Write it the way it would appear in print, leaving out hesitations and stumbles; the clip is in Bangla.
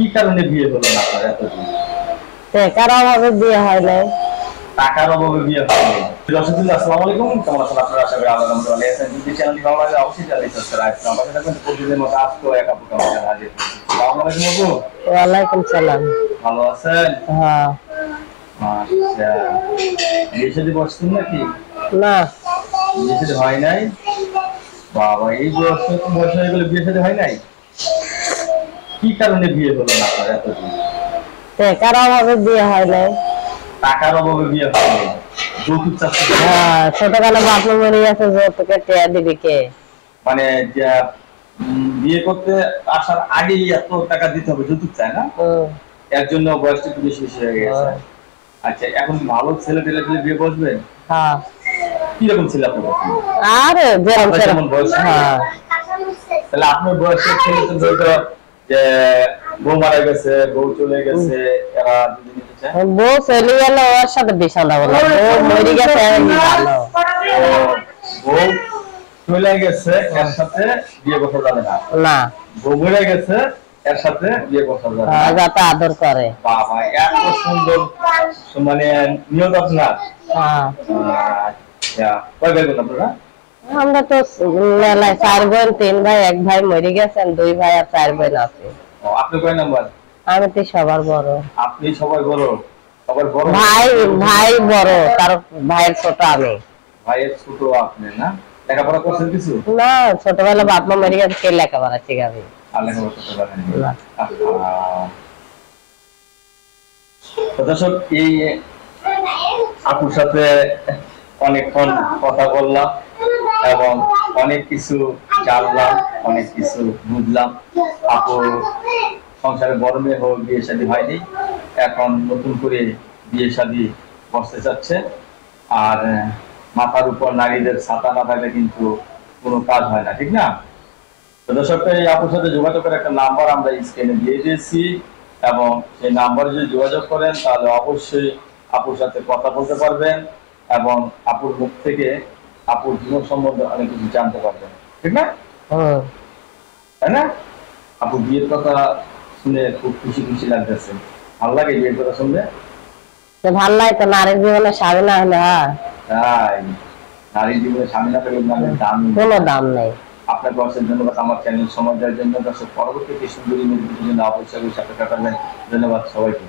কি কারণে বিয়ে হলো না আপনার এতদিন? টাকার অভাবে বিয়ে হয় নাই। টাকার অভাবে বিয়ে হয়নি। রশিদুল্লাহ, আসসালামু আলাইকুম। কেমন আছেন আপনারা? আশা করি আল্লাহর রহমতে ভালো আছেন। যদি চ্যানেলটি ভালো লাগে অবশ্যই চ্যানেলটি সাবস্ক্রাইব করুন। আমাদের দেখবেন প্রতিদিনের মতো আজকেও এক আপু কেমন আছেন হাজির হয়েছি। আসসালামু আলাইকুম আপু। ওয়ালাইকুম সালাম। ভালো আছেন? হ্যাঁ। আচ্ছা, বিয়ে শাদী করছেন নাকি? না। বিয়ে শাদী হয় নাই? বাবা, এই বয়স হয়ে গেলে বিয়ে শাদী হয় নাই? কি কারণে বিয়ে হলো না আপনার এতদিন? টাকার অভাবে বিয়ে হয় নাই। টাকার অভাবে বিয়ে হয়নি। যৌতুক চাচ্ছেন? হ্যাঁ, ছোটবেলা বাপ মা মরে গেছে, যৌতুকে টেয়া দিবি কে? মানে যে বিয়ে করতে আসার আগেই এত টাকা দিতে হবে, যৌতুক চায় না? এর জন্য বয়সটা একটু বেশি বেশি হয়ে গেছে। আচ্ছা, এখন ভালো ছেলে টেলে পেলে বিয়ে বসবেন? হ্যাঁ। কিরকম ছেলে আপনার পছন্দ? আরে যেমন বয়স? হ্যাঁ। তাহলে আপনার বয়সের ছেলে তো ধরো যে বউ মারা গেছে, বউ চলে গেছে, এরা যদি নিতে চায়? বউ চলে গেল, ওর সাথে বিছানা বলা, বউ মরে গেছে ভালো। বউ চলে গেছে, এর সাথে বিয়ে করতে যাবে না? না। বউ মরে গেছে, এর সাথে বিয়ে করতে যাবে না? যাতে আদর করে। বাবা, এত সুন্দর মানে নিয়ত আপনার। আচ্ছা, কয় ভাই বোন আপনারা? আমরা তো মেলায় 4 বোন, 3 ভাই, 1 ভাই মরে গেছেন, 2 ভাই আর 4 বোন আছে। আপনি কয় নাম্বার? আমি তো সবার বড়। আপনি সবার বড়? সবার বড়? ভাই ভাই বড়, তার ভাইয়ের ছোট আমি। ভাইয়ের ছোট আপনি না? লেখাপড়া করছেন কিছু? না, ছোটবেলা বাপ মা মরে গেছে, কে লেখাপড়া শিখাবে? আর লেখাপড়া করতে পারেন না? তো দর্শক, এই আপুর সাথে অনেকক্ষণ কথা বললাম এবং অনেক কিছু জানলাম, অনেক কিছু বুঝলাম। আপুর সংসারে বড় মেয়ে হোক, বিয়ে শাদী হয়নি, এখন নতুন করে বিয়ে শাদী বসতে চাচ্ছে। আর মাথার উপর নারীদের ছাতা না থাকলে কিন্তু কোনো কাজ হয় না, ঠিক না? তো দর্শক, এই আপুর সাথে যোগাযোগ করে একটা নাম্বার আমরা স্ক্রিনে দিয়ে দিয়েছি, এবং সেই নাম্বারে যদি যোগাযোগ করেন তাহলে অবশ্যই আপুর সাথে কথা বলতে পারবেন এবং আপুর মুখ থেকে আপুর জীবন সম্বন্ধে অনেক কিছু জানতে পারবেন, ঠিক না? তাই না? আপু বিয়ের কথা শুনে খুব খুশি খুশি লাগতেছে। ভালো লাগে বিয়ের কথা শুনলে? ভাল লাগে তো, নারীর জীবনে স্বামী না হলে তাই, নারীর জীবনে স্বামী না থাকলে নারীর দাম কোনো দাম নেই। আপনাকে অশেষ ধন্যবাদ আমার চ্যানেল সময় দেওয়ার জন্য। দর্শক, পরবর্তী সুন্দরী জন্য অবশ্যই সাথে থাকবেন। ধন্যবাদ সবাইকে।